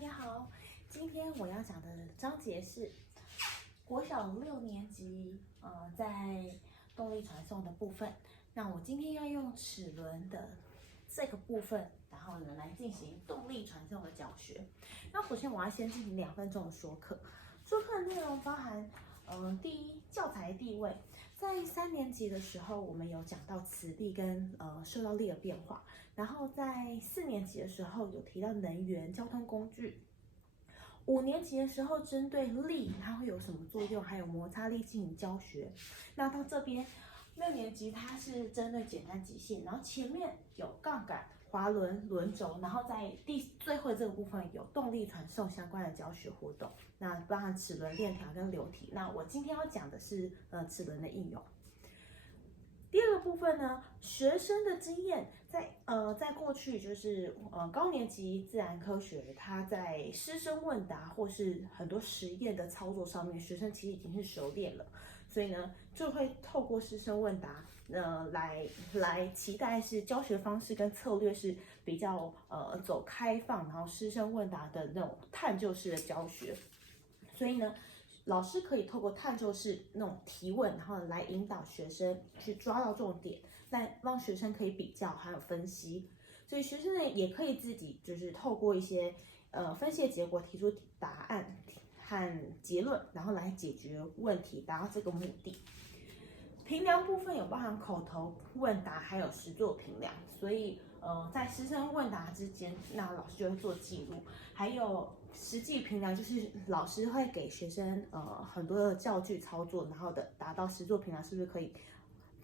大家好，今天我要讲的章节是国小6年级，在动力传送的部分。那我今天要用齿轮的这个部分，然后呢来进行动力传送的教学。那首先我要先进行2分钟的说课，说课的内容包含，第一，教材地位。在3年级的时候，我们有讲到磁力跟受到力的变化，然后在4年级的时候有提到能源、交通工具。5年级的时候，针对力它会有什么作用，还有摩擦力进行教学。那到这边6年级它是针对简单极限，然后前面有杠杆、滑轮、轮轴，然后在最后这个部分有动力传送相关的教学活动。那包含齿轮、链条跟流体。那我今天要讲的是齿轮的应用。第2个部分呢，学生的经验在过去就是高年级自然科学，它在师生问答或是很多实验的操作上面，学生其实已经是熟练了，所以呢就会透过师生问答来期待是教学方式跟策略是比较走开放，然后师生问答的那种探究式的教学，所以呢。老师可以透过探究式那种提问，然后来引导学生去抓到重点，来让学生可以比较还有分析。所以学生呢也可以自己就是透过一些分析的结果提出答案和结论，然后来解决问题，达到这个目的。评量部分有包含口头问答，还有实作评量，所以在师生问答之间，那老师就会做记录，还有实际评量，就是老师会给学生很多的教具操作，然后达到实作评量是不是可以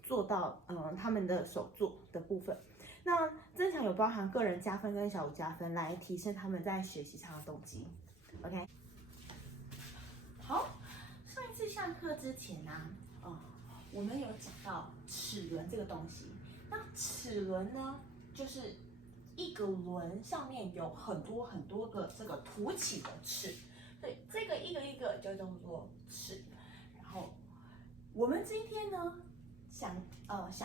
做到他们的手作的部分。那增强有包含个人加分跟小组加分，来提升他们在学习上的动机。OK， 好，上一次上课之前呢、我们有讲到齿轮这个东西。那齿轮呢，就是一个轮上面有很多个这个凸起的齿，所以这个一个就叫做齿。然后我们今天呢，想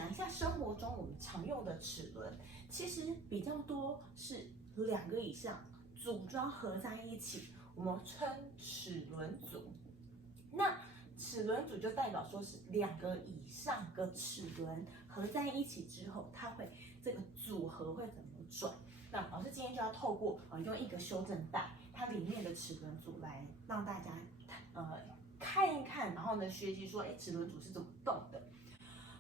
一下生活中我们常用的齿轮，其实比较多是2个以上组装合在一起，我们称齿轮组。那齿轮组就代表说是2个以上个齿轮合在一起之后，它会这个组合会怎么转？那老师今天就要透过用一个修正带，它里面的齿轮组来让大家看一看，然后呢学习说，齿轮组是怎么动的。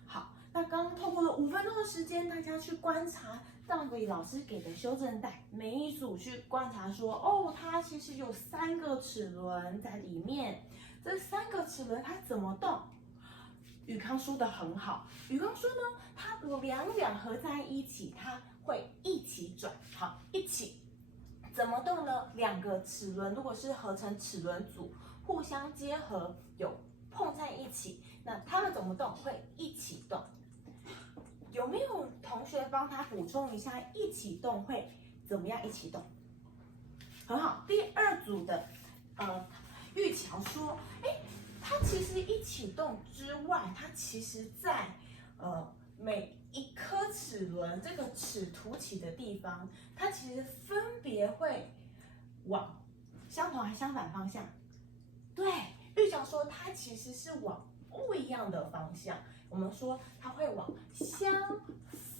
好，那刚刚透过了5分钟的时间，大家去观察道理老师给的修正带，每一组去观察说，它其实有3个齿轮在里面。这3个齿轮它怎么动？宇康说的很好，宇康说呢，它两合在一起，它会一起转。好，一起怎么动呢？2个齿轮如果是合成齿轮组，互相结合，有碰在一起，那它们怎么动？会一起动。有没有同学帮他补充一下，一起动会怎么样？一起动，很好。第2组的玉桥说，它其实一起动之外，它其实在每一颗齿轮这个齿凸起的地方，它其实分别会往相同还相反方向。对，玉桥说它其实是往不一样的方向。我们说它会往相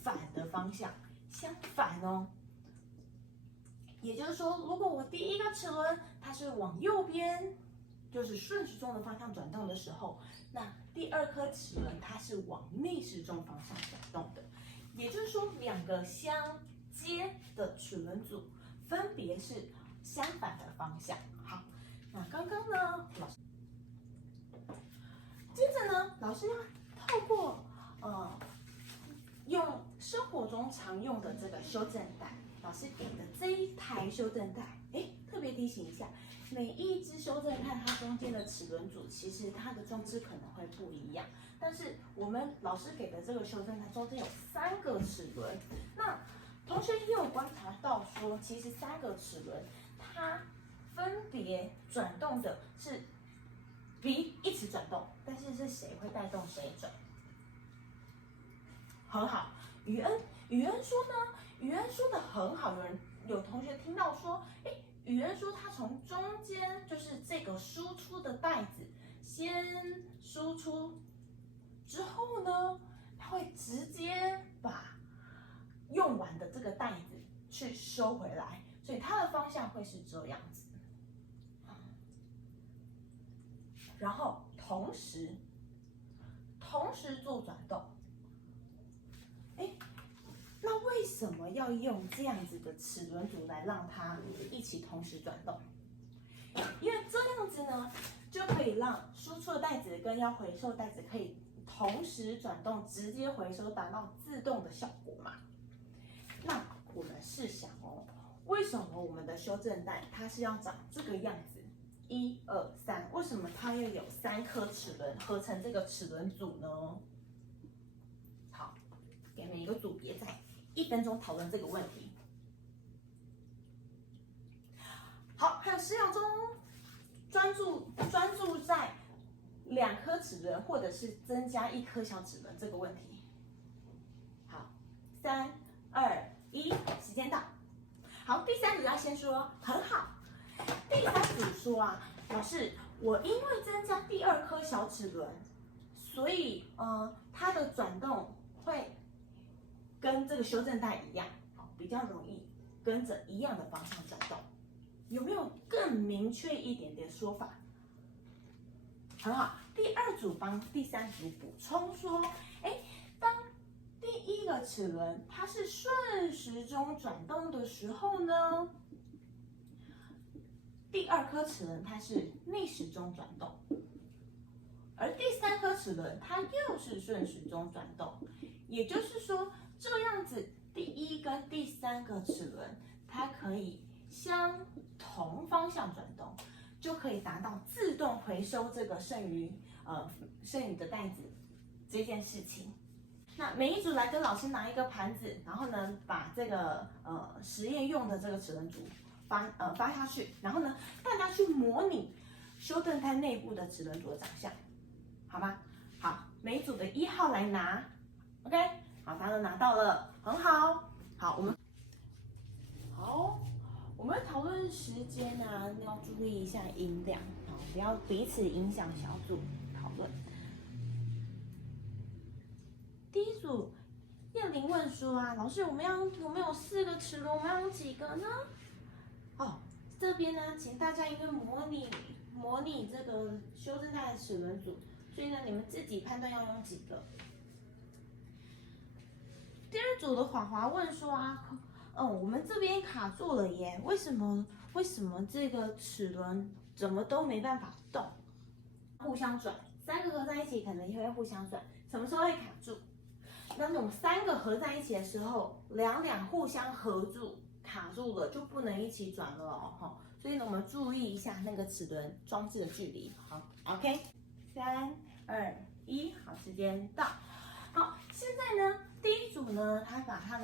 反的方向，相反哦。也就是说，如果我第1个齿轮它是往右边，就是顺时钟的方向转动的时候，那第2颗齿轮它是往逆时钟方向转动的。也就是说，2个相接的齿轮组分别是相反的方向。好，那刚刚呢，接着呢，老师要透过用生活中常用的这个修正带，老师给的这一台修正带，特别提醒一下，每一只修正带它中间的齿轮组，其实它的装置可能会不一样，但是我们老师给的这个修正带中间有3个齿轮，那同学也有观察到说，其实3个齿轮它分别转动的是一起转动，但是是谁会带动谁转？很好，宇恩说呢，宇恩说的很好，有同学听到说，语言说它从中间就是这个输出的带子先输出之后呢，它会直接把用完的这个带子去收回来，所以它的方向会是这样子。然后同时做转动。那为什么要用这样子的齿轮组来让它一起同时转动？因为这样子呢，就可以让输出的带子跟要回收的带子可以同时转动，直接回收，达到自动的效果嘛。那我们试想哦，为什么我们的修正带它是要长这个样子？1、2、3，为什么它要有3颗齿轮合成这个齿轮组呢？好，给每一个组别在1分钟讨论这个问题。好，还有10秒钟，专注在2颗齿轮，或者是增加1颗小齿轮这个问题。好，3、2、1，时间到。好，第3组要先说，很好。第3组说啊，老师，我因为增加第2颗小齿轮，所以它的转动会跟这个修正带一样，比较容易跟着一样的方向转动。有没有更明确一点点说法？很好，第2组帮第3组补充说，当第1个齿轮它是顺时钟转动的时候呢，第2颗齿轮它是逆时钟转动，而第3颗齿轮它又是顺时钟转动。也就是说，这样子第1跟第3个齿轮它可以相同方向转动，就可以达到自动回收这个剩余的带子这件事情。那每一组来跟老师拿一个盘子，然后呢把这个实验用的这个齿轮组发下去，然后呢大家去模拟修正带内部的齿轮组的长相，好吗？好，每一组的1号来拿 ，OK， 好，大家都拿到了，很好。好，我们讨论时间呢，要注意一下音量，不要彼此影响小组讨论。第1组，燕玲问说啊，老师，我们有没有4个齿轮？我们要用几个呢？这边呢，请大家因为模拟这个修正带的齿轮组，所以呢，你们自己判断要用几个。第2组的华华问说啊，我们这边卡住了耶，为什么这个齿轮怎么都没办法动？互相转，3个合在一起可能也会互相转，什么时候会卡住？当我们3个合在一起的时候，两互相合住卡住了，就不能一起转了哦。所以呢，我们注意一下那个齿轮装置的距离。好 ，OK， 3、2、1，好，时间到。好，现在呢，第1组呢，他把他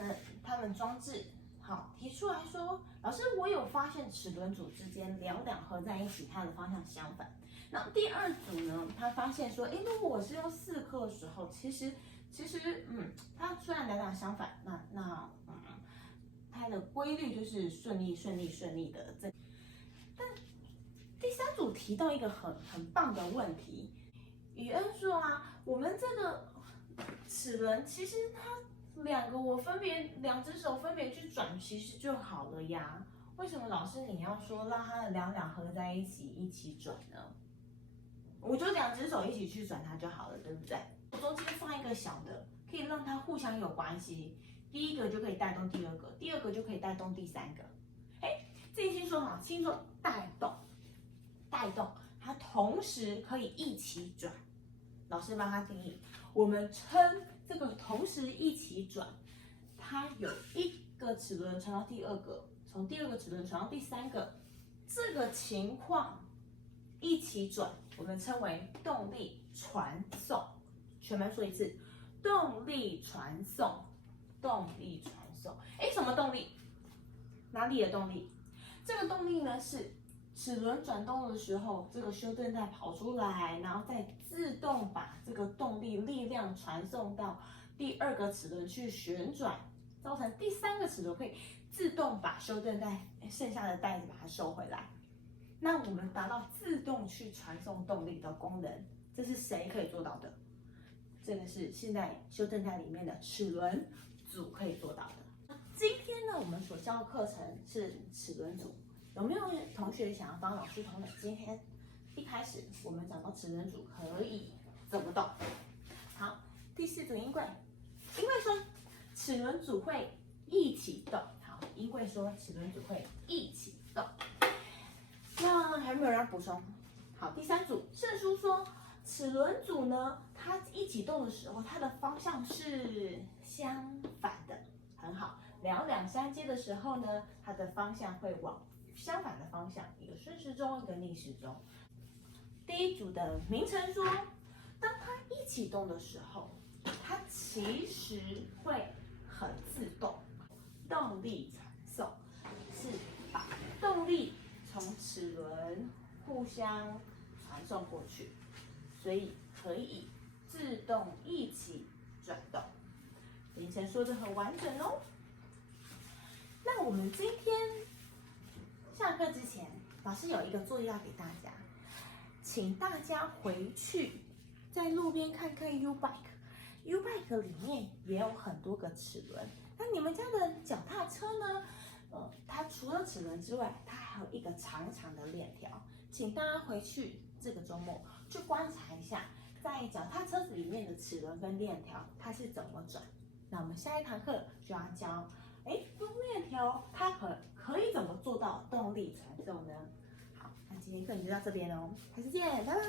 们装置好提出来说，老师，我有发现齿轮组之间两合在一起，它的方向相反。那第2组呢，他发现说，如果我是用4颗的时候，其实，它虽然两相反，它的规律就是顺利的。但第3组提到一个很棒的问题，宇恩说啊，我们这个齿轮其实它2只手分别去转，其实就好了呀。为什么老师你要说让它的两合在一起转呢？我就2只手一起去转它就好了，对不对？我中间放一个小的，可以让它互相有关系。第1个就可以带动第2个，第2个就可以带动第3个。自己听说好，听说带动，它同时可以一起转。老师帮他定义，我们称这个同时一起转，它有1个齿轮传到第2个，从第2个齿轮传到第3个，这个情况一起转，我们称为动力传送。全班说一次，动力传送。什么动力？哪里的动力？这个动力呢是齿轮转动的时候，这个修正带跑出来，然后再自动把这个动力量传送到第2个齿轮去旋转，造成第3个齿轮可以自动把修正带剩下的带子把它收回来。那我们达到自动去传送动力的功能，这是谁可以做到的？这个是现在修正带里面的齿轮组可以做到的。今天呢，我们所教的课程是齿轮组，有没有同学想要帮老师同等？今天一开始我们讲到齿轮组可以怎么动？好，第4组音轨，音轨说齿轮组会一起动。好，音轨说齿轮组会一起动。那还有没有人要补充？好，第3组圣书说齿轮组呢，它一起动的时候，它的方向是相反的，很好。两相接的时候呢，它的方向会往相反的方向，一个顺时钟，一个逆时钟。第1组的名称说，当它一起动的时候，它其实会很自动，动力传送是把动力从齿轮互相传送过去，所以可以自动一起转动。名称说的很完整哦。那我们今天上课之前，老师有一个作业要给大家，请大家回去在路边看看 U Bike，U Bike 里面也有很多个齿轮。那你们家的脚踏车呢？它除了齿轮之外，它还有一个长长的链条。请大家回去这个周末去观察一下，在脚踏车子里面的齿轮跟链条它是怎么转。那我们下一堂课就要教，用链条它可以怎么做到动力传送呢？好，那今天课就到这边喽，下次见，拜拜。